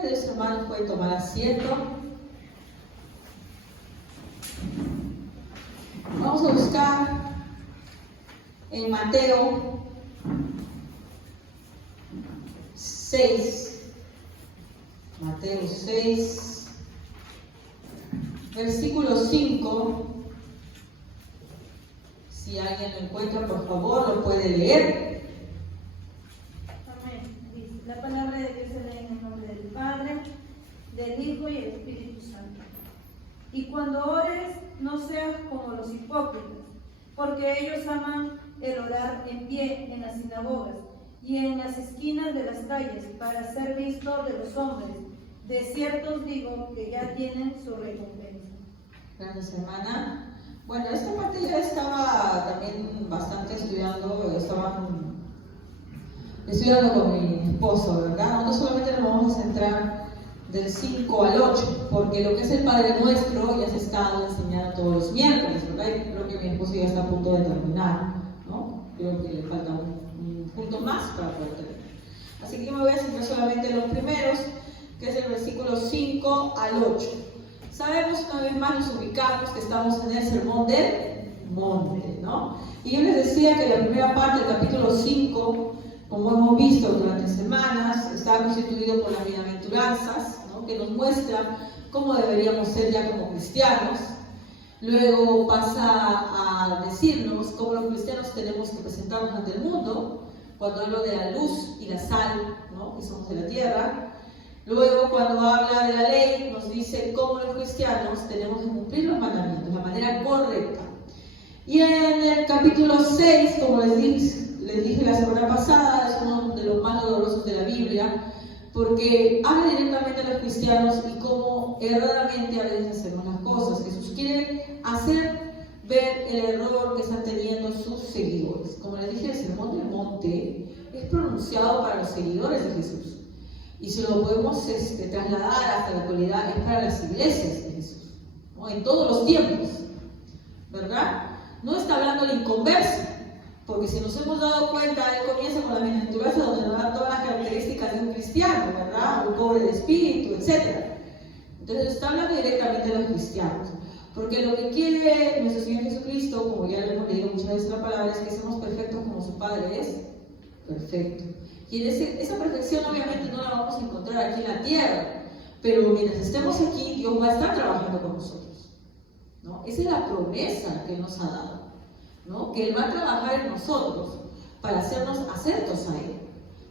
Gloria a Dios, hermanos, pueden tomar asiento. Vamos a buscar en Mateo 6. Mateo 6, versículo 5. Si alguien lo encuentra, por favor, lo puede leer. Amén. Dice, la palabra de Dios se lee en el nombre del Padre, del Hijo y del Espíritu Santo. Y cuando ores, no seas como los hipócritas, porque ellos aman el orar en pie en las sinagogas y en las esquinas de las calles para ser vistos de los hombres. De cierto os digo que ya tienen su recompensa. Gracias, hermana. Bueno, esta parte ya estaba también bastante estudiando, estaba estudiando con mi esposo, ¿verdad? No solamente nos vamos a centrar del 5 al 8, porque lo que es el Padre Nuestro ya se está enseñando todos los miércoles, ¿verdad? Y creo que mi esposo ya está a punto de terminar, ¿no? Creo que le falta un punto más para poder terminar. Así que yo me voy a centrar solamente en los primeros, que es el versículo 5 al 8. Sabemos, una vez más nos ubicamos que estamos en el sermón del monte, ¿no? Y yo les decía que la primera parte del capítulo 5, como hemos visto durante semanas, está constituido por las bienaventuranzas, ¿no? Que nos muestran cómo deberíamos ser ya como cristianos. Luego pasa a decirnos cómo los cristianos tenemos que presentarnos ante el mundo, cuando hablo de la luz y la sal, ¿no? Que somos de la tierra. Luego, cuando habla de la ley, nos dice cómo los cristianos tenemos que cumplir los mandamientos de la manera correcta. Y en el capítulo 6, como les dije la semana pasada, es uno de los más dolorosos de la Biblia, porque habla directamente a los cristianos y cómo erradamente a veces hacemos las cosas. Jesús quiere hacer ver el error que están teniendo sus seguidores. Como les dije, el sermón del monte es pronunciado para los seguidores de Jesús. Y si lo podemos trasladar hasta la actualidad, es para las iglesias de Jesús, ¿no? En todos los tiempos, ¿verdad? No está hablando del inconverso, porque si nos hemos dado cuenta, él comienza con la bienaventuranza donde nos da todas las características de un cristiano, ¿verdad? Un pobre de espíritu, etc. Entonces está hablando directamente a los cristianos, porque lo que quiere nuestro Señor Jesucristo, como ya lo hemos leído muchas veces la palabra, es que seamos perfectos como su Padre es perfecto. Y esa perfección obviamente no la vamos a encontrar aquí en la tierra, pero mientras estemos aquí, Dios va a estar trabajando con nosotros, ¿no? Esa es la promesa que Él nos ha dado, ¿no? Que Él va a trabajar en nosotros para hacernos acertos a Él.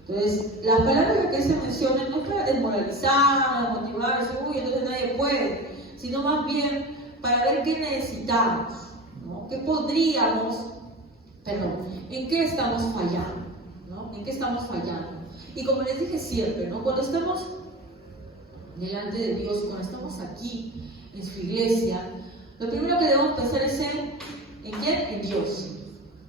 Entonces, las palabras que se mencionan no es para desmoralizar, motivar, uy, entonces nadie puede, sino más bien para ver qué necesitamos, ¿no? ¿Qué podríamos, en qué estamos fallando? ¿En qué estamos fallando? Y como les dije siempre, ¿no? Cuando estamos delante de Dios, cuando estamos aquí en su iglesia, lo primero que debemos pensar es ¿en quién? En Dios,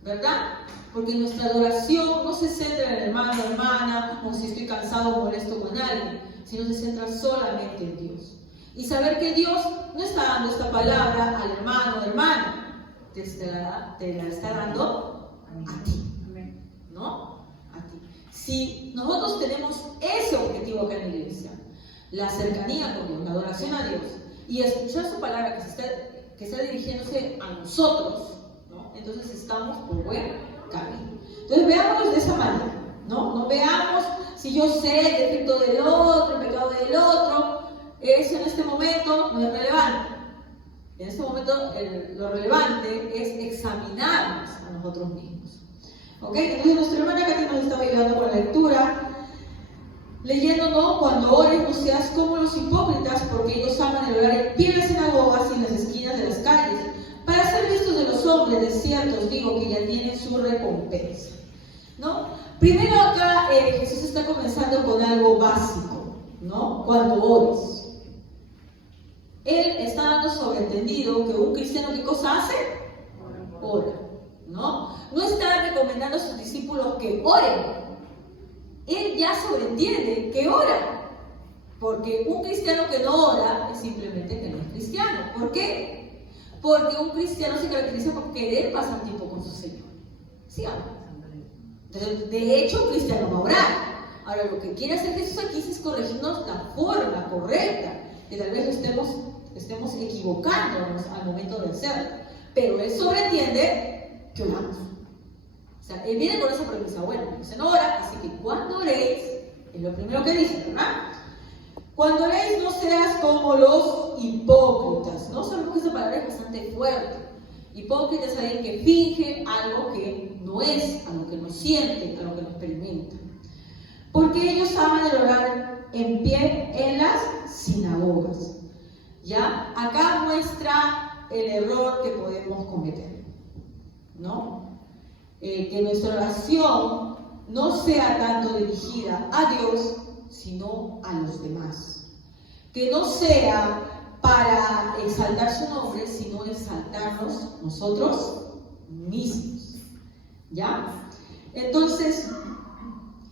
¿verdad? Porque nuestra adoración no se centra en el hermano, hermana, o si estoy cansado o molesto con alguien, sino se centra solamente en Dios. Y saber que Dios no está dando esta palabra al hermano, hermana, te la está dando a ti, ¿no? Si nosotros tenemos ese objetivo acá en la iglesia, la cercanía con Dios, la adoración a Dios, y escuchar su palabra que está dirigiéndose a nosotros, ¿no? Entonces estamos por buen camino. Entonces veámoslo de esa manera, ¿no? No veamos si yo sé el defecto del otro, el pecado del otro, eso en este momento no es relevante. En este momento lo relevante es examinarnos a nosotros mismos. ¿Ok? Entonces nuestra hermana Katy nos está ayudando con la lectura, leyendo, ¿no? Cuando ores no seas como los hipócritas, porque ellos aman el orar en pie en las sinagogas y en las esquinas de las calles, para ser vistos de los hombres. De cierto os digo que ya tienen su recompensa, ¿no? Primero acá Jesús está comenzando con algo básico, ¿no? Cuando ores, Él está dando sobreentendido que un cristiano, ¿qué cosa hace? Ora, ¿no? No está recomendando a sus discípulos que oren. Él ya sobreentiende que ora. Porque un cristiano que no ora es simplemente que no es cristiano. ¿Por qué? Porque un cristiano se caracteriza por querer pasar tiempo con su Señor. ¿Sí o no? Entonces, de hecho, un cristiano va a orar. Ahora, lo que quiere hacer Jesús aquí es corregirnos la forma correcta, que tal vez estemos equivocándonos al momento de hacerlo. Pero Él sobreentiende que oramos. O sea, Él viene con esa premisa, bueno, dicen ora, así que cuando oréis, es lo primero que dice, ¿verdad? Cuando oréis no seas como los hipócritas, ¿no? Sabemos que esa palabra es bastante fuerte. Hipócrita es alguien que finge algo que no es, algo que no siente, algo que no experimenta. Porque ellos aman el orar en pie en las sinagogas. ¿Ya? Acá muestra el error que podemos cometer, ¿no? Que nuestra oración no sea tanto dirigida a Dios, sino a los demás. Que no sea para exaltar su nombre, sino exaltarnos nosotros mismos. ¿Ya? Entonces,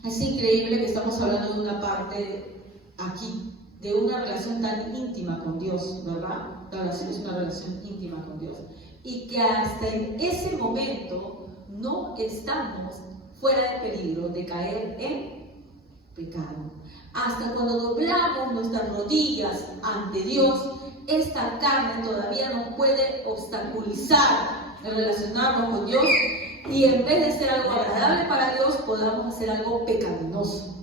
es increíble que estamos hablando de una parte aquí, de una relación tan íntima con Dios, ¿verdad? La oración es una relación íntima con Dios. Y que hasta en ese momento no estamos fuera de peligro de caer en pecado. Hasta cuando doblamos nuestras rodillas ante Dios, esta carne todavía nos puede obstaculizar en relacionarnos con Dios y en vez de ser algo agradable para Dios, podamos hacer algo pecaminoso.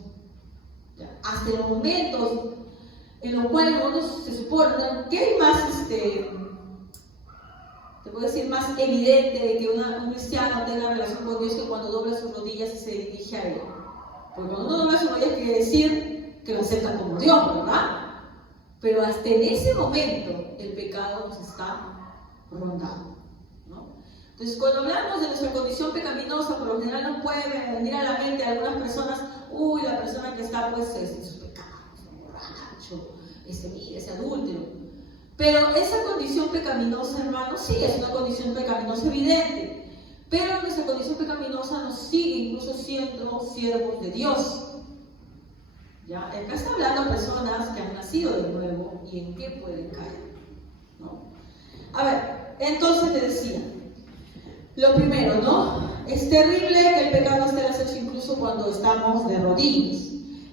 Hasta los momentos en los cuales nosotros se supone que hay más, te puedo decir, más evidente de que un cristiano tenga relación con Dios que cuando dobla sus rodillas y se dirige a Él. Porque cuando uno dobla sus rodillas quiere decir que lo acepta como Dios, ¿verdad? Pero hasta en ese momento el pecado nos está rondando, ¿no? Entonces, cuando hablamos de nuestra condición pecaminosa, por lo general nos puede venir a la mente a algunas personas, la persona que está pues en sus pecados, borracho, ese adúltero. Pero esa condición pecaminosa, hermanos, sí, es una condición pecaminosa evidente. Pero nuestra condición pecaminosa nos sigue incluso siendo siervos de Dios. ¿Ya? Acá está hablando a personas que han nacido de nuevo y en qué pueden caer, ¿no? A ver, entonces te decía, lo primero, ¿no? Es terrible que el pecado esté acecho incluso cuando estamos de rodillas.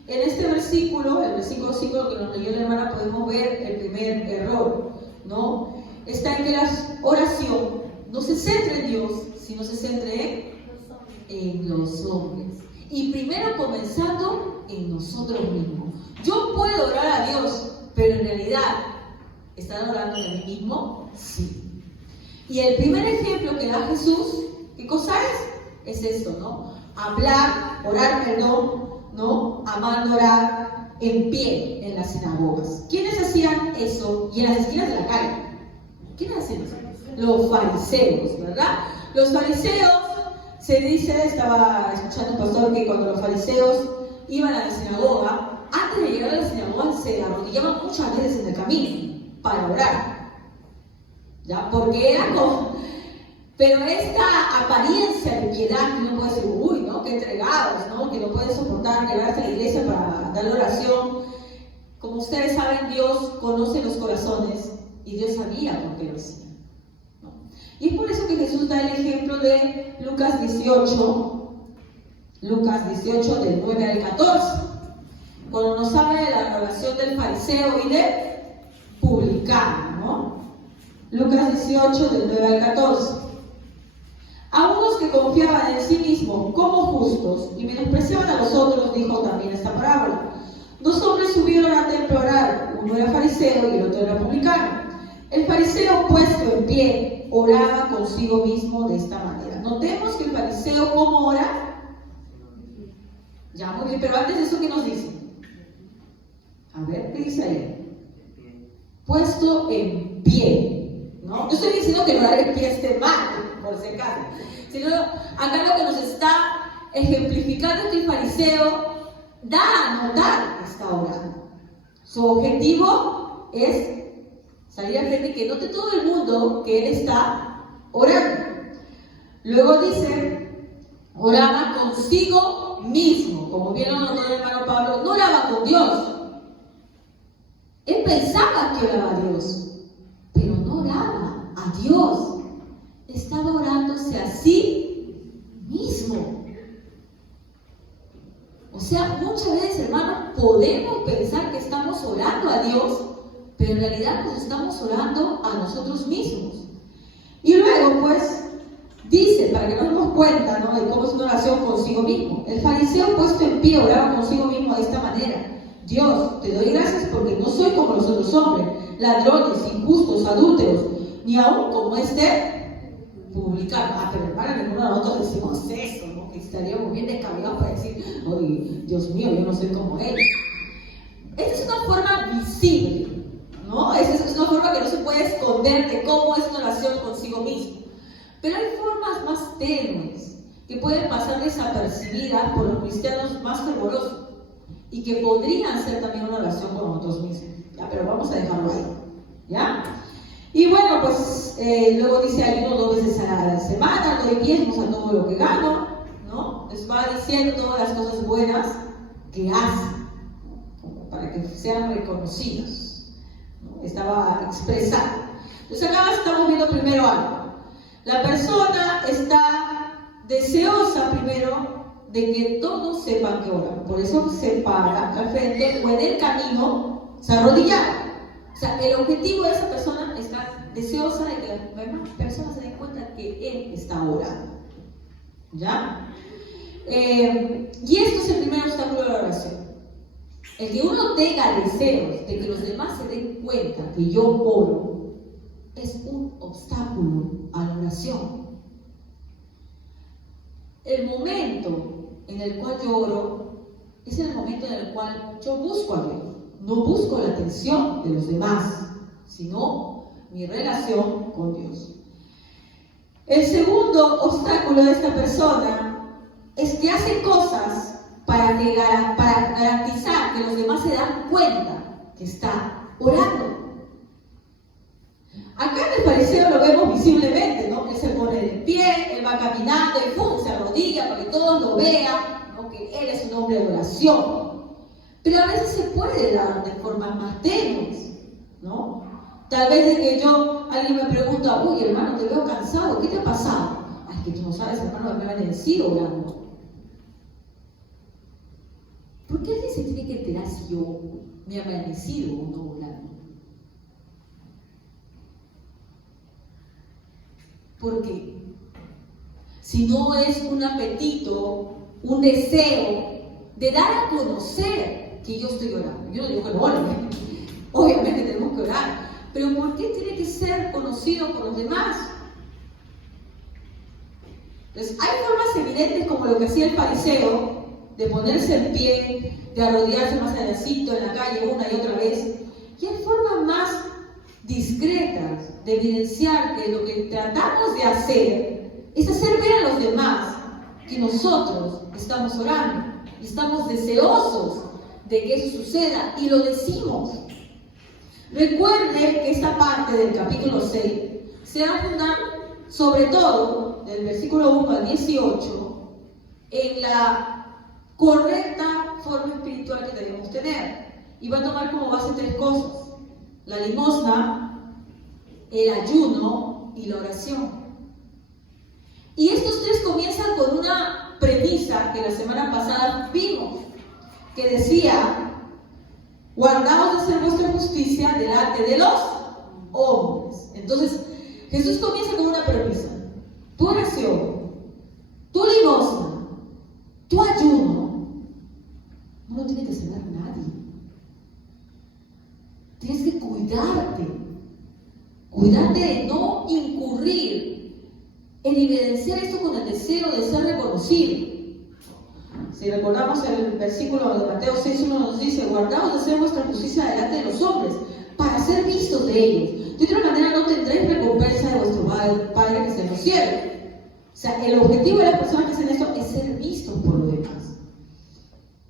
En este versículo, el versículo 5 que nos leyó la hermana, podemos ver el primer error, ¿no? Está en que la oración no se centre en Dios, sino se centre en los hombres. Y primero comenzando en nosotros mismos. Yo puedo orar a Dios, pero en realidad, ¿están orando en mí mismo? Sí. Y el primer ejemplo que da Jesús, ¿qué cosa es? Es esto, ¿no? Hablar, orar, perdón, ¿no? Amando orar en pie en las sinagogas. ¿Quiénes hacían eso? Y en las esquinas de la calle. ¿Quiénes hacían eso? Los fariseos, ¿verdad? Los fariseos, se dice, estaba escuchando un pastor que cuando los fariseos iban a la sinagoga, antes de llegar a la sinagoga se arrodillaban muchas veces en el camino para orar, ¿ya? Porque era como... Pero esta apariencia de piedad que uno puede decir, ¿no? Que entregados, ¿no? Que no pueden soportar llegar hasta la iglesia para dar la oración. Como ustedes saben, Dios conoce los corazones y Dios sabía por qué lo hacía, ¿no? Y es por eso que Jesús da el ejemplo de Lucas 18, del 9 al 14, cuando nos habla de la relación del fariseo y del publicano, ¿no? Lucas 18, del 9 al 14. A unos que confiaban en sí mismos como justos y menospreciaban a los otros, dijo también esta parábola. Dos hombres subieron al templo a orar, uno era fariseo y el otro era publicano. El fariseo, puesto en pie, oraba consigo mismo de esta manera. Notemos que el fariseo, ¿cómo ora? Ya, muy bien, pero antes de eso, ¿qué nos dice? A ver, ¿qué dice ahí? Puesto en pie, ¿no? Yo estoy diciendo que orar en pie esté mal, por si acaso, sino acá lo que nos está ejemplificando es que el fariseo da a notar que está orando. Su objetivo es salir al frente y que note todo el mundo que él está orando. Luego dice, oraba consigo mismo, como bien lo notó el hermano Pablo, no oraba con Dios. Él pensaba que oraba a Dios, pero no oraba a Dios. Estaba orándose a sí mismo. O sea, sea, muchas veces, hermanos, podemos pensar que estamos orando a Dios, pero en realidad nos estamos orando a nosotros mismos. Y luego, pues, dice, para que nos demos cuenta, ¿no?, de cómo es una oración consigo mismo. El fariseo puesto en pie oraba consigo mismo de esta manera: Dios, te doy gracias porque no soy como los otros hombres, ladrones, injustos, adúlteros, ni aún como este publicano. Pero hermano, ninguno de nosotros decimos eso, ¿no? Que estaríamos bien descabellados para decir: oye, Dios mío, yo no soy como él. Esta es una forma visible, ¿no? Esa es una forma que no se puede esconder de cómo es una oración consigo mismo. Pero hay formas más tenues que pueden pasar desapercibidas por los cristianos más fervorosos y que podrían ser también una oración con nosotros mismos. Ya, pero vamos a dejarlo ahí, ¿ya? Y bueno, pues luego dice: ayuno 2 veces a la semana, doy diezmos a todo lo que gano, ¿no? Les va diciendo todas las cosas buenas que hacen, como para que sean reconocidos, ¿no? Estaba expresando. Entonces acá estamos viendo primero algo. La persona está deseosa primero de que todos sepan que oran. Por eso se para al frente o en el camino se arrodilla. O sea, el objetivo de esa persona está deseosa de que las demás personas se den cuenta que él está orando. ¿Ya? Y esto es el primer obstáculo de la oración. El que uno tenga deseos de que los demás se den cuenta que yo oro es un obstáculo a la oración. El momento en el cual yo oro es el momento en el cual yo busco a Dios. No busco la atención de los demás, sino mi relación con Dios. El segundo obstáculo de esta persona es que hace cosas para garantizar que los demás se dan cuenta que está orando. Acá en el fariseo lo vemos visiblemente, ¿no? Él se pone de pie, él va caminando y ¡pum!, se arrodilla para que todos lo vean, ¿no?, que él es un hombre de oración. Pero a veces se puede dar de formas más tenues, ¿no? Tal vez de que alguien me pregunta: uy, hermano, te veo cansado, ¿qué te ha pasado? Ay, que tú no sabes, hermano, me he amanecido orando. ¿Por qué alguien se tiene que enterar si yo me he amanecido o no orando? Porque si no es un apetito, un deseo de dar a conocer que yo estoy orando. Yo no digo que no oren, obviamente tenemos que orar, pero ¿por qué tiene que ser conocido por los demás? Entonces, hay formas evidentes como lo que hacía el fariseo, de ponerse en pie, de arrodillarse más adelantito en la calle una y otra vez, y hay formas más discretas de evidenciar que lo que tratamos de hacer es hacer ver a los demás que nosotros estamos orando y estamos deseosos de que eso suceda, y lo decimos. Recuerde que esta parte del capítulo 6 se va a fundar sobre todo del versículo 1 al 18 en la correcta forma espiritual que debemos tener, y va a tomar como base 3 cosas: la limosna, el ayuno y la oración. Y estos 3 comienzan con una premisa que la semana pasada vimos, que decía: guardaos de hacer vuestra justicia delante de los hombres. Entonces Jesús comienza con una premisa: tu oración, tu limosna, tu ayuno no lo tiene que saber nadie. Tienes que cuidarte de no incurrir en evidenciar esto con el deseo de ser reconocido. Si recordamos el versículo de Mateo 6:1 nos dice: guardaos de hacer vuestra justicia delante de los hombres, para ser vistos de ellos. De otra manera no tendréis recompensa de vuestro Padre que está en los cielos. O sea, el objetivo de las personas que hacen esto es ser vistos por los demás.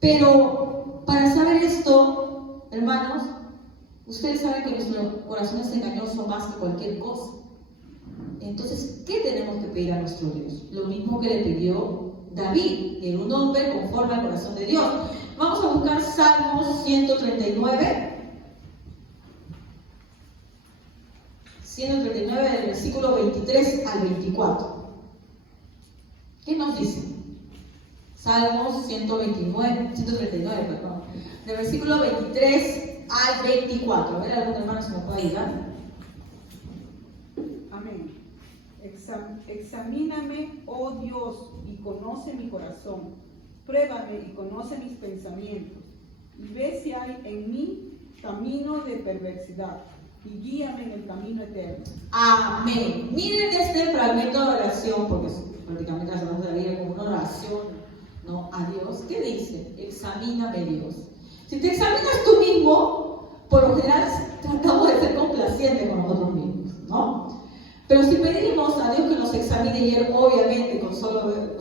Pero para saber esto, hermanos, ustedes saben que nuestro corazón es engañoso más que cualquier cosa. Entonces, ¿qué tenemos que pedir a nuestro Dios? Lo mismo que le pidió David, que era un hombre conforme al corazón de Dios. Vamos a buscar Salmos 139. 139 del versículo 23 al 24. ¿Qué nos dice? Salmos 139, perdón. Del versículo 23 al 24. A ver, algún hermano se me puede ayudar. Amén. Examíname, oh Dios, y conoce mi corazón. Pruébame y conoce mis pensamientos. Y ve si hay en mí camino de perversidad. Y guíame en el camino eterno. Amén. Miren este fragmento de oración, porque prácticamente hacemos de la vida como una oración, ¿no?, a Dios. ¿Qué dice? Examíname, Dios. Si te examinas tú mismo, por lo general tratamos de ser complacientes con nosotros mismos, ¿no? Pero si pedimos a Dios que nos examine, y Él obviamente con solo ver,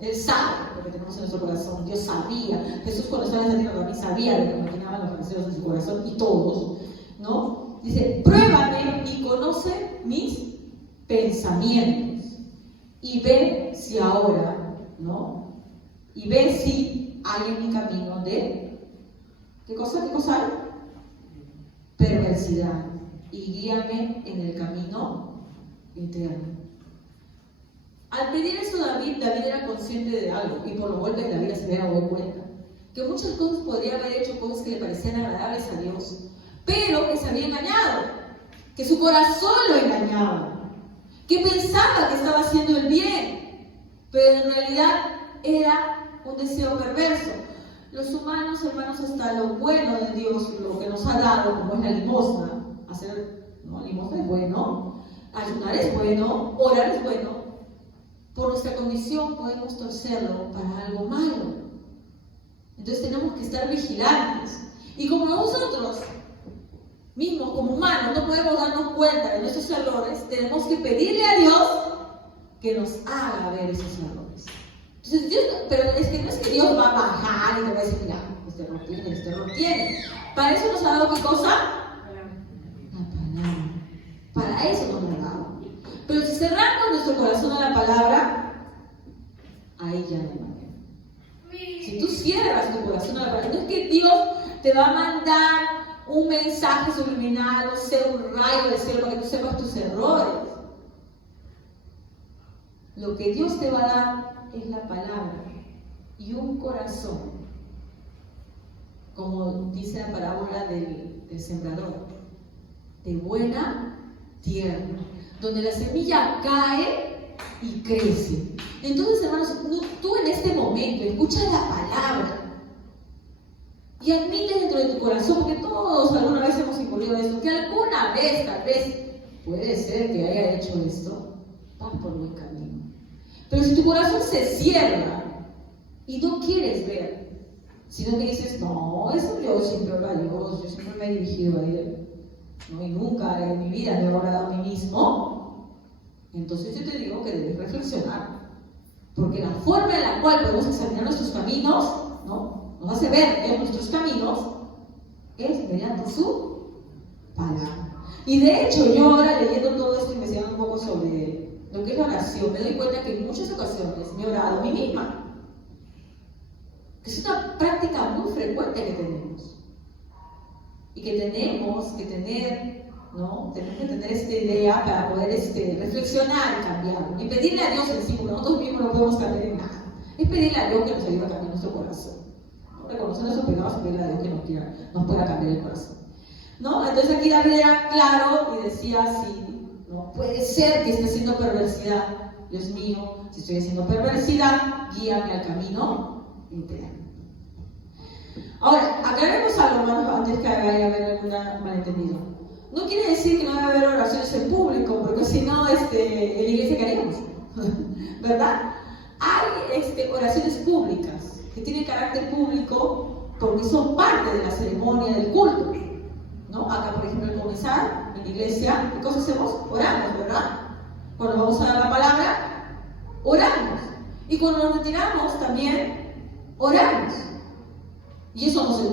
Él sabe lo que tenemos en nuestro corazón. Dios sabía. Jesús cuando estaba en esa tierra también sabía lo que imaginaban los fariseos en su corazón, y todos, ¿no? Dice, pruébame y conoce mis pensamientos. Y ve si ahora, ¿no? Y ve si hay en mi camino de, ¿qué cosa hay? Perversidad. Y guíame en el camino eterno. Al pedir eso David era consciente de algo, y por los golpes de la vida se había dado cuenta que muchas cosas podría haber hecho, cosas que le parecían agradables a Dios, pero que se había engañado, que su corazón lo engañaba, que pensaba que estaba haciendo el bien, pero en realidad era un deseo perverso. Los humanos, hermanos, hasta lo bueno de Dios, lo que nos ha dado, como es la limosna, limosna es bueno, ayunar es bueno, orar es bueno, por nuestra condición podemos torcerlo para algo malo. Entonces tenemos que estar vigilantes. Y como nosotros mismos, como humanos, no podemos darnos cuenta de nuestros errores, tenemos que pedirle a Dios que nos haga ver esos errores. Entonces, pero es que no es que Dios va a bajar y te va a decir, mira, este error tiene. Para eso nos ha dado, ¿qué cosa? La palabra. Para eso nos la ha dado. Pero si cerramos nuestro corazón a la palabra, ahí ya no hay manera. Si tú cierras tu corazón a la palabra, no es que Dios te va a mandar un mensaje subliminal, o sea, un rayo del cielo para que tú sepas tus errores. Lo que Dios te va a dar es la palabra y un corazón, como dice la parábola del sembrador, de buena tierra, donde la semilla cae y crece. Entonces, hermanos, tú en este momento escuchas la palabra y admites dentro de tu corazón, porque todos alguna vez hemos incurrido en esto, que alguna vez, tal vez, puede ser que haya hecho esto, vas por buen camino. Pero si tu corazón se cierra y no quieres ver, sino que dices, no, eso yo siempre oro a Dios, yo siempre me he dirigido a Él, ¿no? Y nunca en mi vida me he orado a mí mismo, entonces yo te digo que debes reflexionar. Porque la forma en la cual podemos examinar nuestros caminos, ¿no?, nos hace ver Dios nuestros caminos, es mediante su palabra. Y de hecho, yo ahora leyendo todo esto, investigando un poco sobre lo que es la oración, me doy cuenta que en muchas ocasiones me he orado a mí misma. Que es una práctica muy frecuente que tenemos. Y que tenemos que tener, ¿no? Tenemos que tener esta idea para poder reflexionar y cambiar. Y pedirle a Dios en sí, porque nosotros mismos no podemos cambiar en nada. Es pedirle a Dios que nos ayude a cambiar nuestro corazón. Reconocer nuestros pecados y pedirle a Dios que nos pueda cambiar el corazón, ¿no? Entonces aquí David era claro y decía, sí, no puede ser que esté haciendo perversidad. Dios mío, si estoy haciendo perversidad, guíame al camino eterno. Ahora, aclaremos algo, hermanos, antes que haya haber algún malentendido. No quiere decir que no debe haber oraciones en público, porque si no, en la iglesia que haríamos, ¿verdad? Hay oraciones públicas que tienen carácter público porque son parte de la ceremonia del culto, ¿no? Acá, por ejemplo, al comenzar en la iglesia, ¿qué cosa hacemos? Oramos, ¿verdad? Cuando vamos a dar la palabra, oramos. Y cuando nos retiramos también, oramos. Y eso no se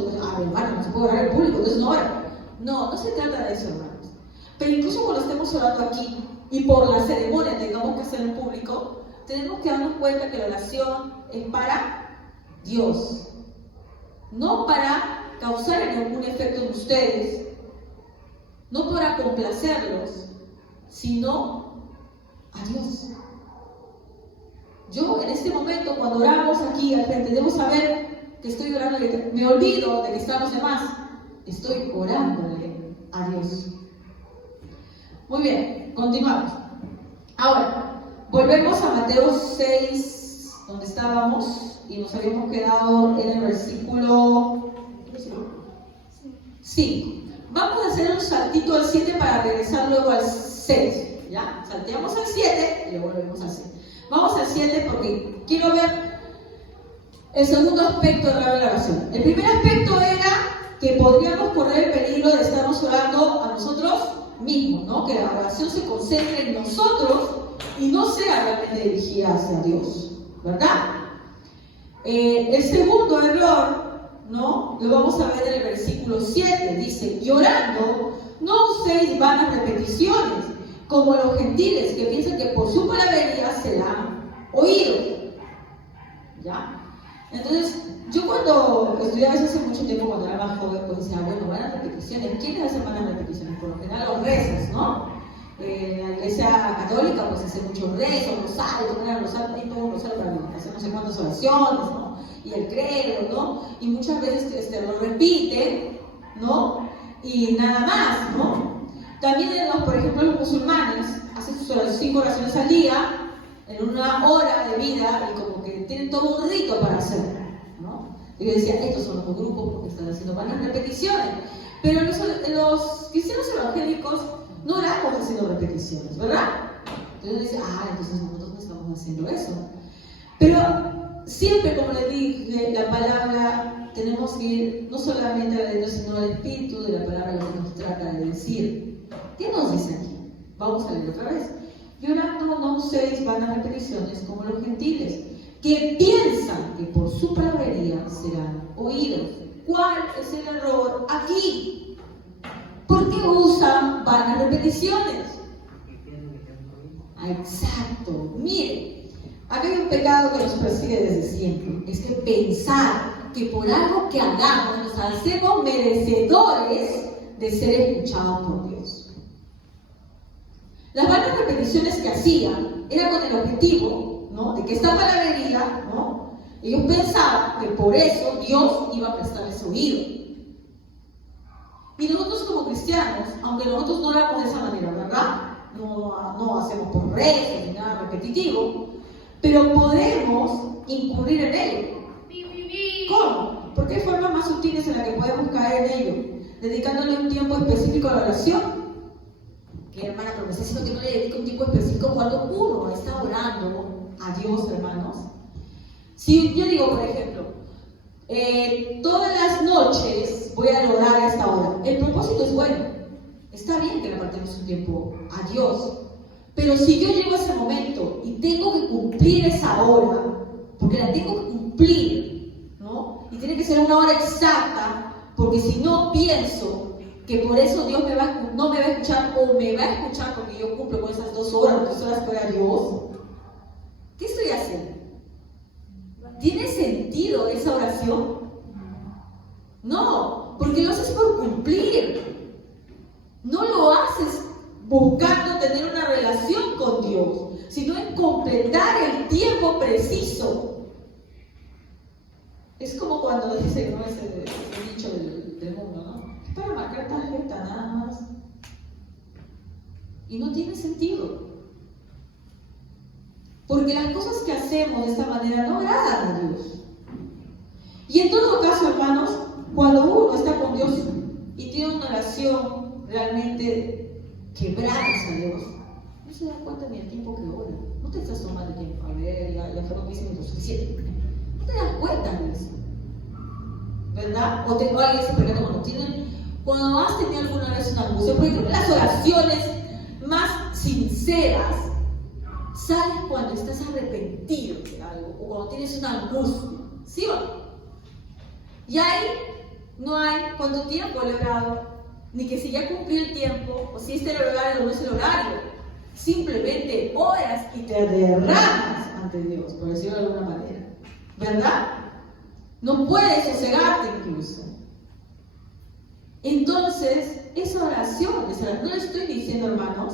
hermano, no se puede orar en público, entonces no ora. No se trata de eso, hermanos. Pero incluso cuando estemos orando aquí y por la ceremonia tengamos que hacer en público, tenemos que darnos cuenta que la oración es para Dios, no para causar ningún efecto en ustedes, no para complacerlos, sino a Dios. Yo en este momento, cuando oramos aquí al frente, debo saber que estoy orando y que me olvido de que están los demás. Estoy orándole a Dios. Muy bien, continuamos. Ahora, volvemos a Mateo 6, donde estábamos, y nos habíamos quedado en el versículo 5. Vamos a hacer un saltito al 7 para regresar luego al 6. ¿Ya? Salteamos al 7 y luego volvemos al 6. Vamos al 7 porque quiero ver el segundo aspecto de la oración. El primer aspecto era que podríamos correr el peligro de estarnos orando a nosotros mismos, ¿no? Que la oración se concentre en nosotros y no sea realmente dirigida hacia Dios, ¿verdad? El segundo error, ¿no? Lo vamos a ver en el versículo 7. Dice: y orando, no uséis vanas repeticiones, como los gentiles que piensan que por su palabrería serán oídos. ¿Ya? Entonces, yo cuando estudiaba eso hace mucho tiempo, cuando era más joven, pues decía, bueno, vanas repeticiones. ¿Quiénes hacen vanas repeticiones? Por lo general los rezos, ¿no? En la iglesia católica pues hace muchos rezos, rosarios, hay todo un rosario para hacer no sé cuántas oraciones, ¿no? Y el credo, ¿no? Y muchas veces lo repiten, ¿no? Y nada más, ¿no? También, por ejemplo, los musulmanes hacen sus 5 oraciones al día, en una hora de vida, y como que tienen todo un rito para hacerlo, ¿no? Y yo decía, estos son los grupos porque están haciendo vanas repeticiones. Pero los cristianos evangélicos no oramos haciendo repeticiones, ¿verdad? Entonces dice, entonces nosotros no estamos haciendo eso. Pero siempre, como les dije, la palabra, tenemos que ir no solamente a la de Dios, sino al Espíritu de la palabra lo que nos trata de decir. ¿Qué nos dice aquí? Vamos a leer otra vez. Y orando no uséis vanas repeticiones como los gentiles, que piensan que por su palabrería serán oídos. ¿Cuál es el error aquí? ¿Por qué usan vanas repeticiones? Exacto. Miren, acá hay un pecado que nos persigue desde siempre. Es que pensar que por algo que hagamos nos hacemos merecedores de ser escuchados por Dios. Las vanas repeticiones que hacían era con el objetivo, ¿no?, de que esta palabrería, ¿no?, ellos pensaban que por eso Dios iba a prestarles oído. Y nosotros como cristianos, aunque nosotros no oramos de esa manera, ¿verdad? No hacemos por rezo ni nada repetitivo, pero podemos incurrir en ello. ¿Cómo? Porque hay formas más sutiles en las que podemos caer en ello, dedicándole un tiempo específico a la oración. Que hermana, pero me está diciendo que no le dedica un tiempo específico cuando uno está orando a Dios, hermanos. Si yo digo, por ejemplo, todas las noches voy a orar a esta hora, el propósito es bueno, está bien que le apartemos un tiempo a Dios, pero si yo llego a ese momento y tengo que cumplir esa hora, porque la tengo que cumplir, ¿no? Y tiene que ser una hora exacta, porque si no pienso que por eso Dios no me va a escuchar, o me va a escuchar porque yo cumplo con esas 2 horas que a Dios, ¿qué estoy haciendo? ¿Tiene sentido esa oración? No, porque lo haces por cumplir. No lo haces buscando tener una relación con Dios, sino en completar el tiempo preciso. Es como cuando dice, ¿no?, ese dicho del mundo, ¿no? Para marcar tarjeta nada más. Y no tiene sentido. Porque las cosas que hacemos de esta manera no agradan a Dios. Y en todo caso, hermanos, cuando uno está con Dios y tiene una oración realmente quebrada a Dios, no se da cuenta ni el tiempo que ora. No te estás tomando tiempo. A ver, ya fueron 15 minutos, suficiente. No te das cuenta de eso, ¿verdad? O alguien se pregunta cuando has tenido alguna vez una angustia. Por ejemplo, las oraciones más sinceras salen cuando estás arrepentido de algo o cuando tienes una angustia, ¿sí o no? Y ahí no hay cuánto tiempo he orado, ni que si ya cumplí el tiempo, o si este es el horario o no es el horario. Simplemente oras y te derramas ante Dios, por decirlo de alguna manera, ¿verdad? No puedes sosegarte incluso. Entonces, esa oración, no le estoy diciendo, hermanos,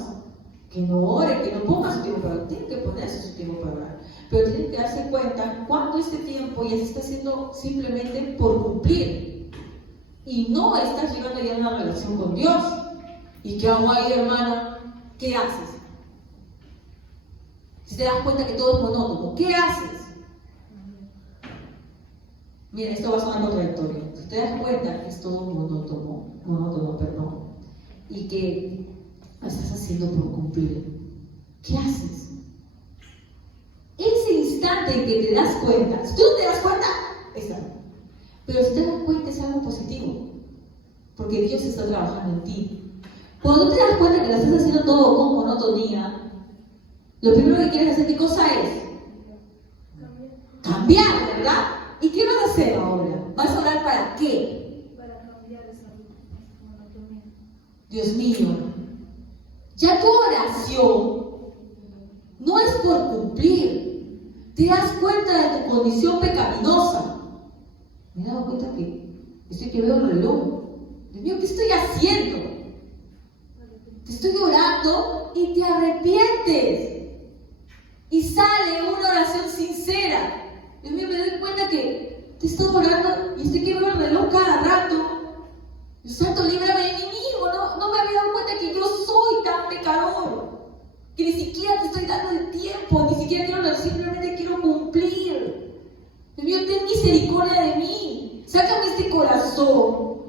que no ore, que no ponga su tiempo para orar. Tiene que ponerse su tiempo para orar. Pero tiene que darse cuenta cuando este tiempo ya se está haciendo simplemente por cumplir. Y no estás llegando ya a una relación con Dios. ¿Y qué hago ahí, hermano? ¿Qué haces? Si te das cuenta que todo es monótono, ¿qué haces? Mira, esto va a sonar contradictorio. Si te das cuenta que es todo monótono, y que lo estás haciendo por cumplir, ¿qué haces? Ese instante en que te das cuenta, si tú no te das cuenta, está bien. Pero si te das cuenta es algo positivo, porque Dios está trabajando en ti. Cuando te das cuenta que lo estás haciendo todo con monotonía, lo primero que quieres hacer, ¿qué cosa es? Cambiar, ¿verdad? ¿Y qué vas a hacer ahora? ¿Vas a orar para qué? Para cambiar esa monotonía. Dios mío, ya tu oración no es por cumplir. Te das cuenta de tu condición pecaminosa. Me he dado cuenta que estoy que veo el reloj. Dios mío, ¿qué estoy haciendo? Te estoy orando y te arrepientes. Y sale una oración sincera. Dios mío, me doy cuenta que te estoy orando y estoy que veo el reloj cada rato. Dios santo, líbrame de mí mismo. No me había dado cuenta que yo soy tan pecador. Que ni siquiera te estoy dando el tiempo, ni siquiera quiero orar, simplemente quiero cumplir. Dios mío, ten misericordia de mí. Sácame este corazón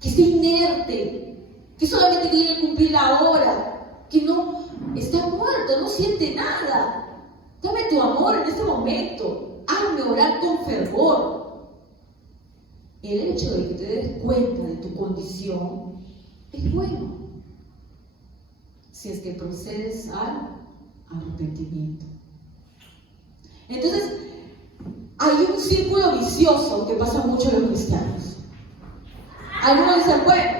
que está inerte, que solamente quiere cumplir la hora, que no está muerto, no siente nada. Dame tu amor en este momento. Hazme orar con fervor. El hecho de que te des cuenta de tu condición es bueno, si es que procedes al arrepentimiento. Entonces, hay un círculo vicioso que pasa mucho en los cristianos. Algunos dicen, bueno,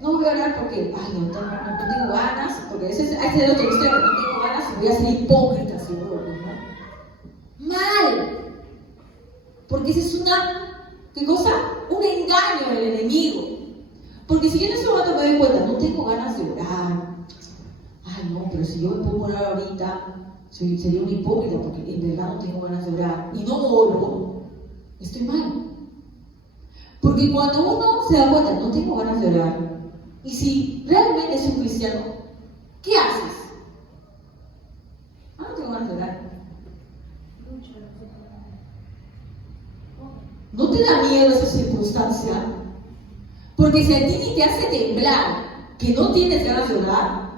no voy a orar porque, no tengo ganas, porque ese es el otro extremo, no tengo ganas y voy a ser hipócrita si oro, ¿no? Mal, porque esa es ¿qué cosa? Un engaño del enemigo. Porque si yo en ese momento me doy cuenta, no tengo ganas de orar, no, pero si yo me pongo a orar ahorita, sería un hipócrita porque en verdad no tengo ganas de orar y no oro, estoy mal. Porque cuando uno se da cuenta, no tengo ganas de orar, y si realmente es un cristiano, ¿qué haces? No tengo ganas de orar. ¿No te da miedo esa circunstancia? Porque si a ti ni te hace temblar que no tienes ganas de orar,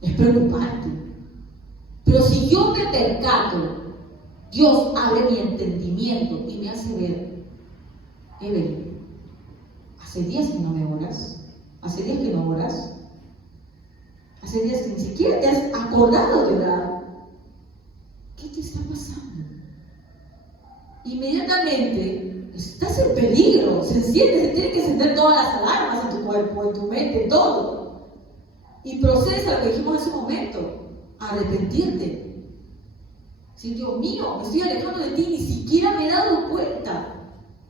es preocupante. Pero si yo me percato, Dios abre mi entendimiento y me hace ver, Evelyn, hace días que no me oras, hace días que no oras, hace días que ni siquiera te has acordado de orar. ¿Qué te está pasando? Inmediatamente estás en peligro, se tienen que encender todas las alarmas en tu cuerpo, en tu mente, en todo. Y procesa lo que dijimos en ese momento, arrepentirte. Si Dios mío, me estoy alejando de ti, ni siquiera me he dado cuenta,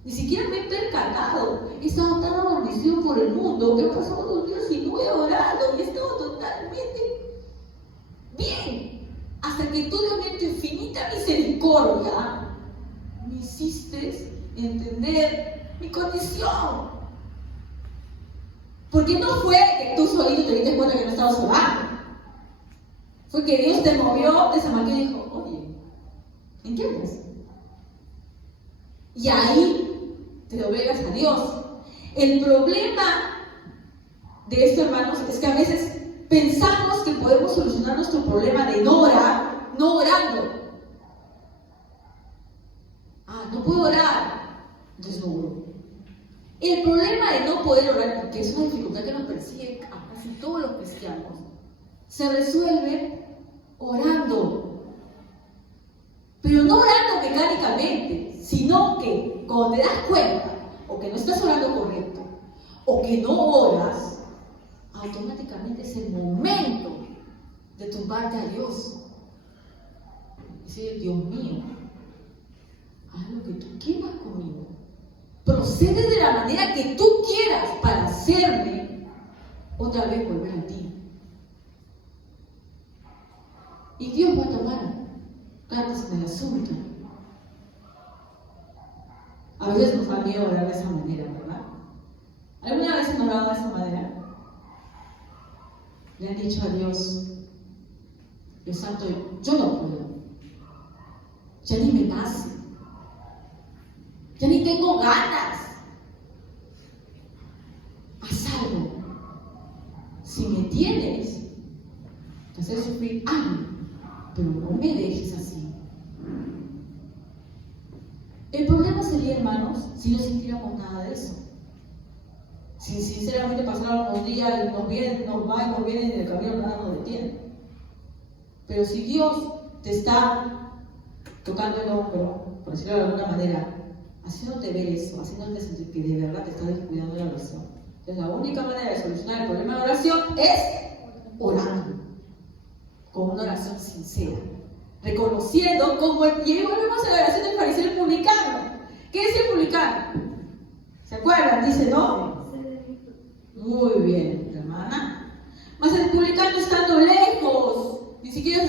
ni siquiera me he percatado. He estado tan maldición por el mundo que han pasado 2 días y no he orado y he estado totalmente bien. Hasta que tú, Dios mío, en tu infinita misericordia, me hiciste entender mi condición. Porque no fue que tú solito te diste cuenta que no estabas orando. Fue que Dios te movió, te marcó y dijo, oye, ¿en qué andas? Y ahí te lo veas a Dios. El problema de esto, hermanos, es que a veces pensamos que podemos solucionar nuestro problema de no orar, no orando. No puedo orar, entonces no oro. El problema de no poder orar, porque es una dificultad que nos persigue a casi todos los cristianos, se resuelve orando. Pero no orando mecánicamente, sino que cuando te das cuenta, o que no estás orando correcto, o que no oras, automáticamente es el momento de tumbarte a Dios. Y decir, Dios mío, haz lo que tú quieras conmigo. Procede de la manera que tú quieras para hacerme otra vez volver a ti. Y Dios va a tomar cartas en el asunto. A veces nos da miedo orar de esa manera, ¿verdad? ¿Alguna vez han orado de esa manera? Le han dicho a Dios, Dios Santo, yo no puedo. Ya ni me nace. Ya ni tengo ganas. Haz algo. Si me tienes que hacer sufrir, hazlo. Pero no me dejes así. El problema sería, hermanos, si no sintiéramos nada de eso. Si sinceramente pasáramos unos días y nos viene, nos va y nos viene y en el camino nada nos detiene. Pero si Dios te está tocando el hombro, por decirlo de alguna manera, haciéndote ver eso, haciéndote sentir que de verdad te está descuidando la oración. Entonces la única manera de solucionar el problema de oración es orando, con una oración sincera, reconociendo como y ahí volvemos a la oración del fariseo y el publicano. ¿Qué es el publicano? ¿Se acuerdan? Dice, ¿no? Muy bien, hermana. Mas el publicano estando lejos, ni siquiera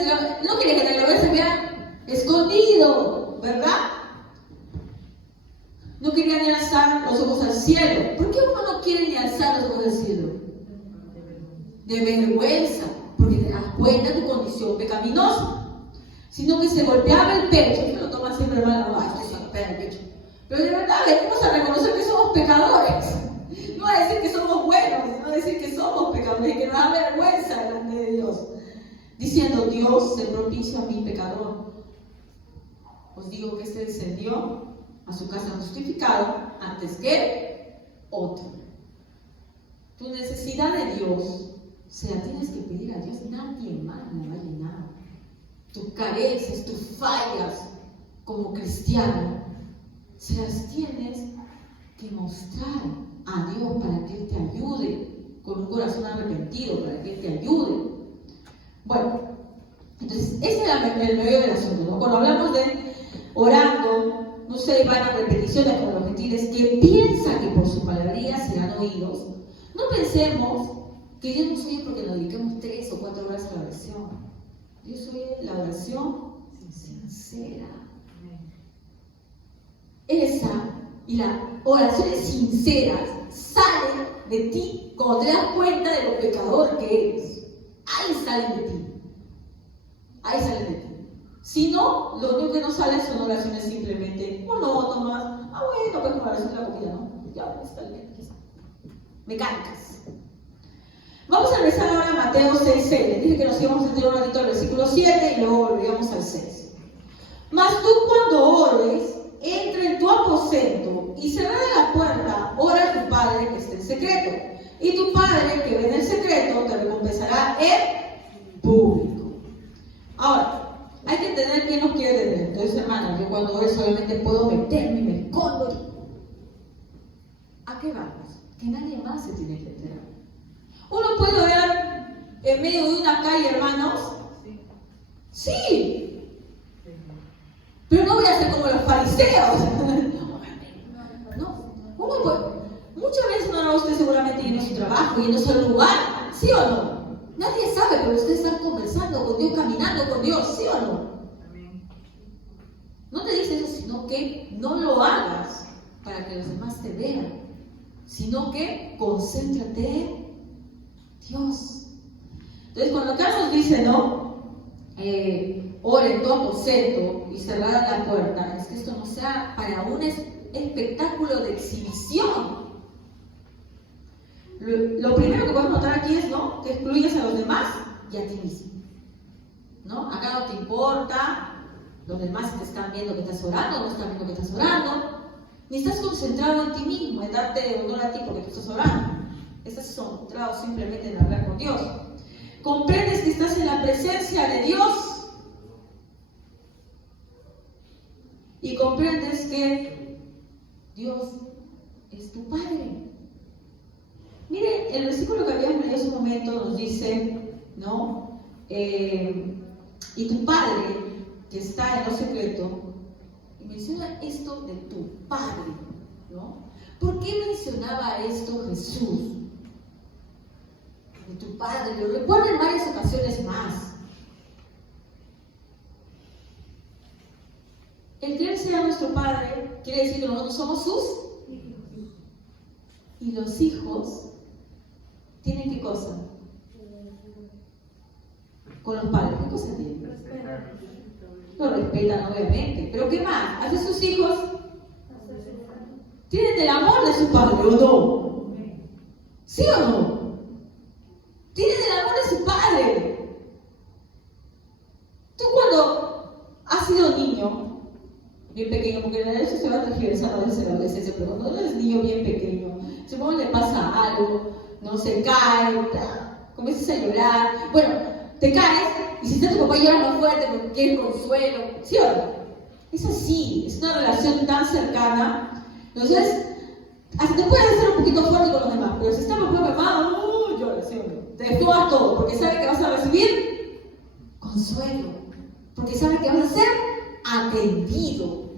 no quería que la gloria se vea escondido, ¿verdad? No quería ni alzar los ojos al cielo. ¿Por qué uno no quiere ni alzar los ojos al cielo? De vergüenza, porque te das cuenta de tu condición pecaminosa. Sino que se golpeaba el pecho, que lo toma siempre hermano, esto se golpea el pecho. Pero de verdad venimos a reconocer que somos pecadores. No a decir que somos buenos, sino a decir que somos pecadores y que nos da vergüenza delante de Dios. Diciendo, Dios, sé propicio a mi pecador. Os digo que este descendió a su casa justificado antes que otro. Tu necesidad de Dios se la tienes que pedir a Dios, nadie más la va a llenar. Tus carencias, tus fallas como cristiano, se las tienes que mostrar a Dios para que Él te ayude, con un corazón arrepentido, para que Él te ayude. Bueno, entonces ese era el medio del asunto, ¿no? Cuando hablamos de orando, no se van a repeticiones como los gentiles que piensan que por su palabrería serán oídos. No pensemos que Dios nos oye porque nos dediquemos 3 o 4 horas a la oración. Dios oye la oración sincera. Esa y las oraciones sinceras salen de ti cuando te das cuenta de lo pecador que eres. Ahí salen de ti. Ahí salen de ti. Si no, lo único que nos sale son oraciones simplemente monótonas. Bueno, pues como la oración de la comida, ¿no? Ya está bien, aquí está. Mecánicas. Vamos a empezar ahora a Mateo 6:6. Les dije que nos íbamos a sentir un ratito al versículo 7 y luego volvíamos al 6. Mas tú cuando ores, entra en tu aposento y cerrada la puerta, ora a tu Padre que está en secreto. Y tu Padre que ve en el secreto te recompensará en público. Ahora, hay que entender quién nos quiere tener. Entonces, hermanos, yo cuando oro obviamente puedo meterme y me escondo. ¿A qué vamos? Que nadie más se tiene que enterar. Uno puede orar en medio de una calle, hermanos. Sí. Pero no voy a ser como los fariseos. No. Uno puede, muchas veces no, usted seguramente yendo a su trabajo, yendo a su lugar. ¿Sí o no? Nadie sabe, pero usted está conversando con Dios, caminando con Dios. ¿Sí o no? No te dice eso, sino que no lo hagas para que los demás te vean, sino que concéntrate en Dios. Entonces, cuando acá nos dice, ¿no? Ore en tu aposento y cerrada la puerta, es que esto no sea para un espectáculo de exhibición. Lo primero que podemos notar aquí es, ¿no? Que excluyes a los demás y a ti mismo, ¿no? Acá no te importa, los demás te están viendo que estás orando, no están viendo que estás orando, ni estás concentrado en ti mismo, en darte honor a ti porque tú estás orando. Estás concentrado simplemente en hablar con Dios. Comprendes que estás en la presencia de Dios y comprendes que Dios es tu Padre. Miren, el versículo que habíamos leído hace un momento nos dice, ¿no? Y tu Padre que está en lo secreto, y menciona esto de tu Padre, ¿no? ¿Por qué mencionaba esto Jesús? De tu Padre, lo recuerda en varias ocasiones más. Padre, quiere decir que nosotros somos sus hijos. Y los hijos tienen ¿qué cosa? Con los padres, ¿qué cosa tienen? Lo respetan, obviamente. ¿Pero qué más? ¿Hace sus hijos? ¿Tienen el amor de su padre o no? ¿Sí o no? Tienen el amor de su padre. Tú cuando has sido niño, bien pequeño, porque en eso se va transversando desde la adolescencia, pero cuando eres niño bien pequeño, supongo que le pasa algo, no se cae, comienzas a llorar, bueno, te caes y si está tu papá llora más fuerte porque quiere consuelo, ¿sí o no? Es así, es una relación tan cercana, entonces hasta te puedes hacer un poquito fuerte con los demás, pero si está papá o mamá, llora, ¿sí o no? Te desfogas todo porque sabe que vas a recibir consuelo, porque sabe que vas a ser atendido.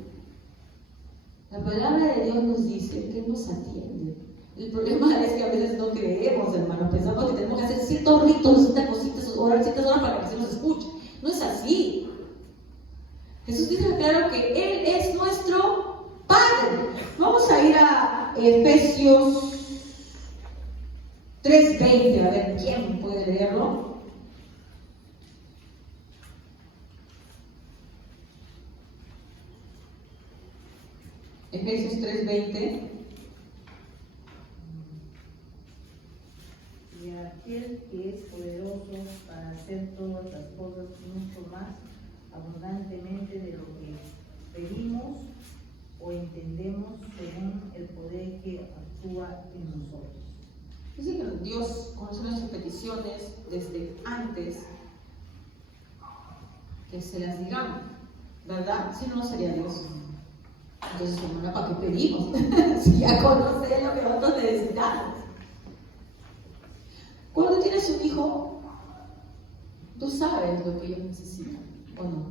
La palabra de Dios nos dice que Él nos atiende. El problema es que a veces no creemos, hermanos. Pensamos que tenemos que hacer ciertos ritos, ciertas cositas, orar ciertas horas para que se nos escuche. No es así. Jesús dice claro que Él es nuestro Padre. Vamos a ir a Efesios 3:20. A ver, ¿quién puede leerlo? Efesios 3:20. Y aquel que es poderoso para hacer todas las cosas mucho más abundantemente de lo que pedimos o entendemos según el poder que actúa en nosotros. Dice que Dios conoce nuestras peticiones desde antes que se las digamos, ¿verdad? Si no, no sería Dios. Entonces, hermana, ¿para qué pedimos? Si ya conoce lo que nosotros necesitamos. Cuando tienes un hijo, tú sabes lo que ellos necesitan, ¿o no?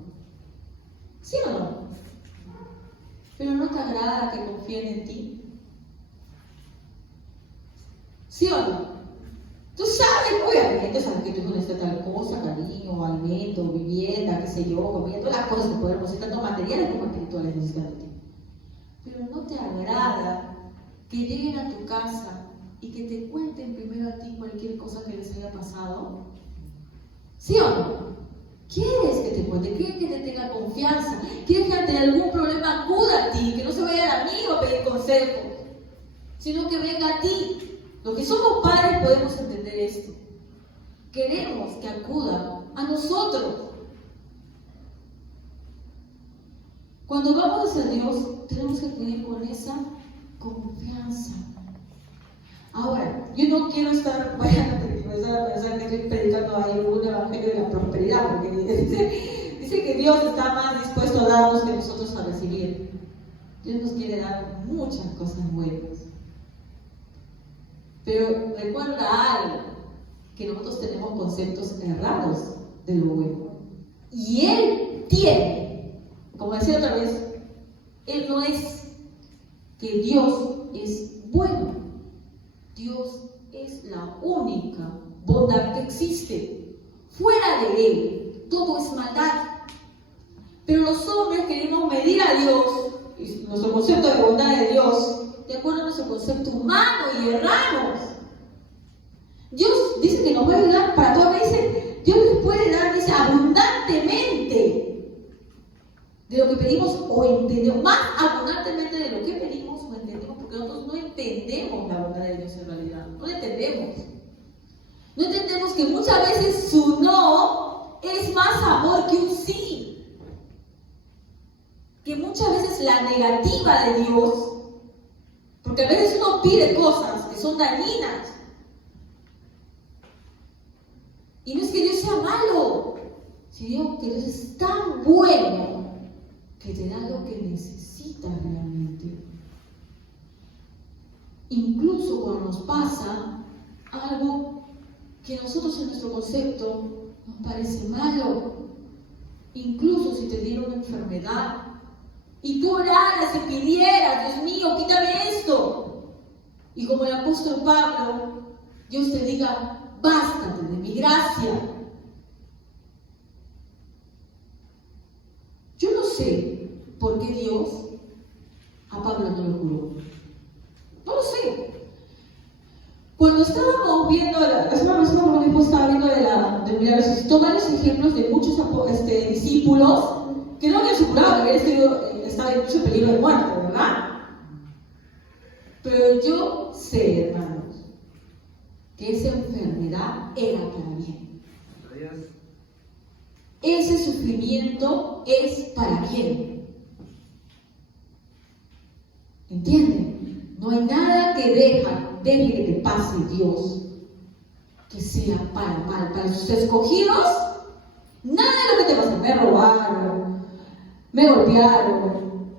¿Sí o no? Pero no te agrada que confíen en ti. ¿Sí o no? Tú sabes, obviamente, sabes que tu hijo necesita tal cosa, cariño, alimento, vivienda, qué sé yo, comida, todas las cosas que podemos necesitar, tanto materiales como espirituales necesitan de ti. Pero no te agrada que lleguen a tu casa y que te cuenten primero a ti cualquier cosa que les haya pasado. ¿Sí o no? ¿Quieres que te cuente? ¿Quieres que te tenga confianza? ¿Quieres que ante algún problema acuda a ti? Que no se vaya a mí a pedir consejos, sino que venga a ti. Los que somos padres podemos entender esto. Queremos que acuda a nosotros. Cuando vamos hacia Dios, tenemos que acudir con esa confianza. Ahora, yo no quiero estar, vayan a pensar que estoy predicando ahí un evangelio de la prosperidad, porque dice que Dios está más dispuesto a darnos que nosotros a recibir. Dios nos quiere dar muchas cosas buenas. Pero recuerda algo, que nosotros tenemos conceptos errados de lo bueno. Y Él tiene, como decía otra vez, Él no es que Dios es bueno. Dios es la única bondad que existe. Fuera de Él, todo es maldad. Pero los hombres queremos medir a Dios, y nuestro concepto de bondad de Dios, de acuerdo a nuestro concepto humano, y erramos. Dios dice que nos va a ayudar para todo. Dice, Dios nos puede dar, dice, abundantemente de lo que pedimos o entendemos, más abundantemente de lo que pedimos o entendemos, porque nosotros no entendemos la bondad de Dios en realidad, no la entendemos. No entendemos que muchas veces su no es más amor que un sí. Que muchas veces la negativa de Dios, porque a veces uno pide cosas que son dañinas. Y no es que Dios sea malo, sino que Dios es tan bueno que te da lo que necesitas realmente. Incluso cuando nos pasa algo que nosotros en nuestro concepto nos parece malo, incluso si te dieron una enfermedad y tú oraras y pidieras, Dios mío, quítame esto, y como el apóstol Pablo, Dios te diga, bástate de mi gracia. Yo no sé por qué Dios a Pablo no lo curó? No lo sé. Cuando estábamos viendo, la semana pasada con mi esposa estaba viendo de mirar varios ejemplos de muchos discípulos que no habían curado, que estaba en mucho peligro de muerte, ¿verdad? Pero yo sé, hermanos, que esa enfermedad era para bien. Ese sufrimiento es para bien. ¿Entienden? No hay nada que deje que te pase Dios que sea para mal. Para sus escogidos, nada de lo que te pase. Me robaron, me golpearon,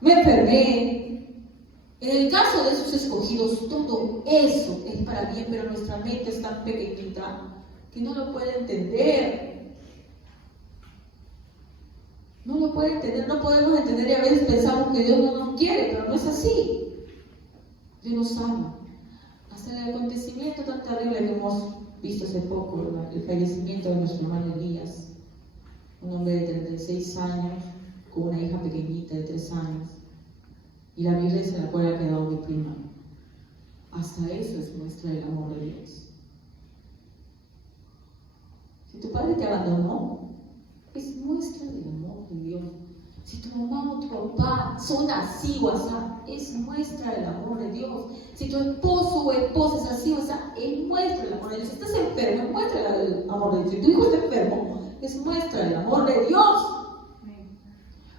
me enfermé. En el caso de sus escogidos, todo eso es para bien, pero nuestra mente es tan pequeñita que no lo puede entender. No lo puede entender, no podemos entender y a veces pensamos que Dios no nos quiere, pero no es así. Dios nos ama. Hasta el acontecimiento tan terrible que hemos visto hace poco, ¿verdad? El fallecimiento de nuestro hermano Elías, un hombre de 36 años con una hija pequeñita de 3 años, y la violencia en la cual ha quedado víctima. Hasta eso es muestra del amor de Dios. Si tu padre te abandonó, es muestra del amor de Dios. Si tu mamá o tu papá son así o así, es muestra del amor de Dios. Si tu esposo o esposa es así o así, es muestra del amor de Dios. Si estás enfermo, es muestra del amor de Dios. Si tu hijo está enfermo, es muestra del amor de Dios.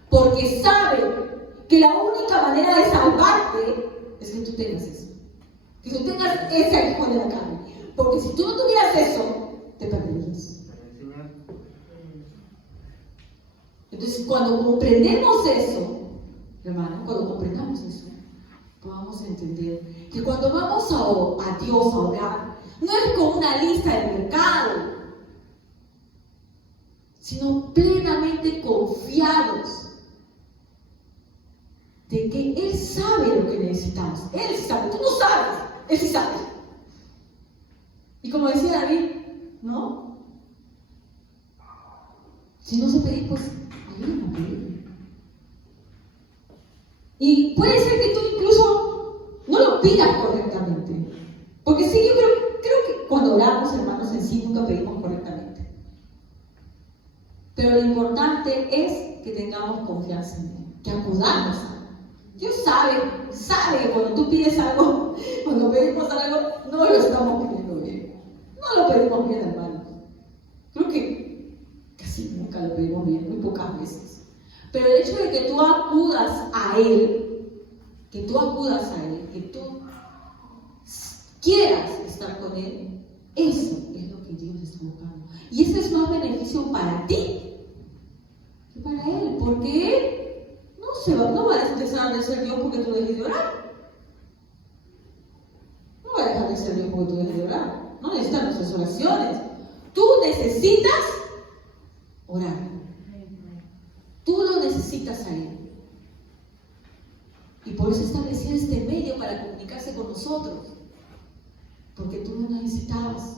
Porque sabe que la única manera de salvarte es que tú tengas eso. Que tú tengas ese hijo de la carne. Porque si tú no tuvieras eso, te perderías. Entonces, cuando comprendemos eso, hermano, cuando comprendamos eso, podamos entender que cuando vamos a Dios a orar, no es con una lista de mercado, sino plenamente confiados de que Él sabe lo que necesitamos. Él sabe, tú no sabes, Él sí sabe. Y como decía David, ¿no? Si no se pedir, pues ayúdame a pedir. Y puede ser que tú incluso no lo pidas correctamente. Porque sí, yo creo que cuando oramos, hermanos, en sí nunca pedimos correctamente. Pero lo importante es que tengamos confianza en Él, que acudamos a Él. Dios sabe que cuando tú pides algo, cuando pedimos algo, no lo estamos pidiendo bien. No lo pedimos bien, hermanos. Creo que casi nunca lo pedimos bien, muy pocas veces. Pero el hecho de que tú acudas a Él, que tú quieras estar con Él, eso es lo que Dios está buscando. Y ese es más beneficio para ti que para Él, porque Él no va a dejar de ser Dios porque tú dejes de orar. No va a dejar de ser Dios porque tú dejes de orar. No necesitas nuestras oraciones. Tú necesitas orar. Tú lo necesitas a Él. Y por eso estableció este medio para comunicarse con nosotros. Porque tú lo necesitabas.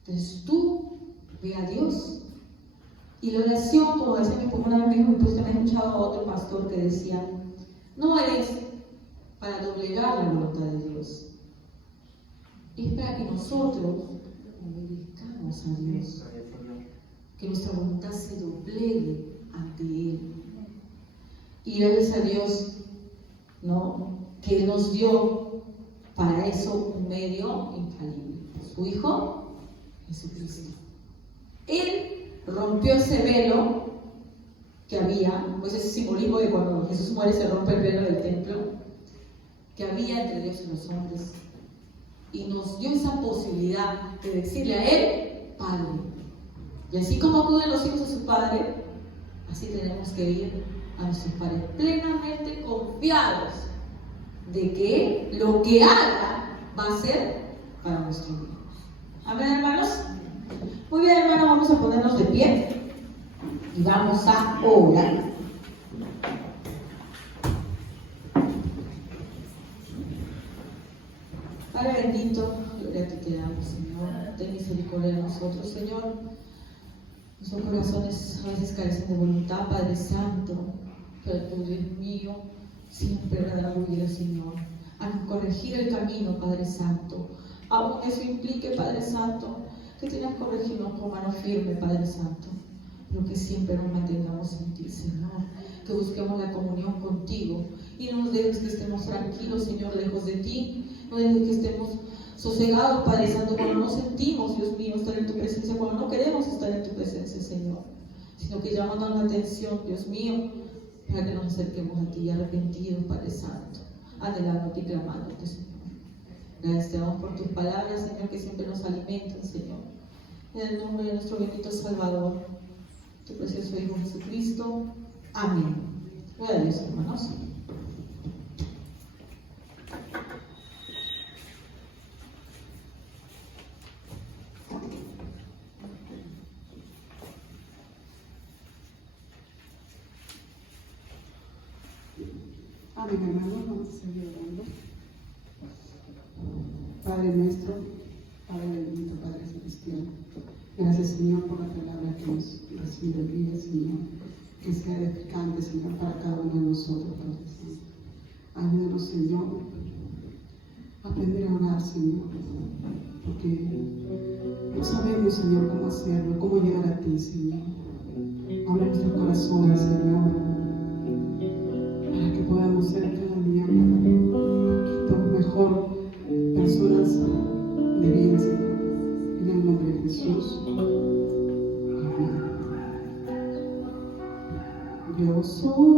Entonces tú ve a Dios. Y la oración, como decía mi papá, una vez me dijo, pues también he escuchado a otro pastor que decía, no es para doblegar la voluntad de Dios. Es para que nosotros obedezcamos a Dios. Que nuestra voluntad se doblegue ante Él. Y gracias a Dios, ¿no?, que Él nos dio para eso un medio infalible. Su Hijo, Jesucristo. Él rompió ese velo que había, pues ese simbolismo de cuando Jesús muere se rompe el velo del templo, que había entre Dios y los hombres. Y nos dio esa posibilidad de decirle a Él, Padre. Y así como acuden los hijos a su Padre, así tenemos que ir a nuestros padres plenamente confiados de que lo que haga va a ser para nuestro bien. Amén, hermanos. Muy bien, hermanos, vamos a ponernos de pie y vamos a orar. Padre bendito, gloria a ti te damos, Señor. Ten misericordia de nosotros, Señor. Nuestros corazones a veces carecen de voluntad, Padre Santo, pero tú, Dios mío, siempre redarguir, Señor, a corregir el camino, Padre Santo. Aún eso implique, Padre Santo, que tengas que corregirnos con mano firme, Padre Santo, pero que siempre nos mantengamos en ti, Señor, que busquemos la comunión contigo y no nos dejes que estemos tranquilos, Señor, lejos de ti, no dejes que estemos sosegados, Padre Santo, cuando no sentimos, Dios mío, estar en tu presencia, cuando no queremos estar en tu presencia, Señor, sino que llamamos la atención, Dios mío, para que nos acerquemos a ti arrepentidos, Padre Santo, anhelándote y clamándote, Señor. Gracias te damos por tus palabras, Señor, que siempre nos alimentan, Señor. En el nombre de nuestro bendito Salvador, tu precioso Hijo Jesucristo. Amén. Gloria a Dios, hermanos. Amén, hermanos, vamos a seguir orando. Padre nuestro, Padre bendito, Padre celestial, gracias, Señor, por la palabra que hemos recibido el día, Señor, que sea edificante, Señor, para cada uno de nosotros, Padre Santo. Ayúdanos, Señor, a aprender a orar, Señor, porque no sabemos, Señor, cómo hacerlo, cómo llegar a ti, Señor. Habla nuestros corazones, Señor, para que podamos ser cada día un poquito mejor personas de bien, Señor. En el nombre de Jesús. Amén. Yo soy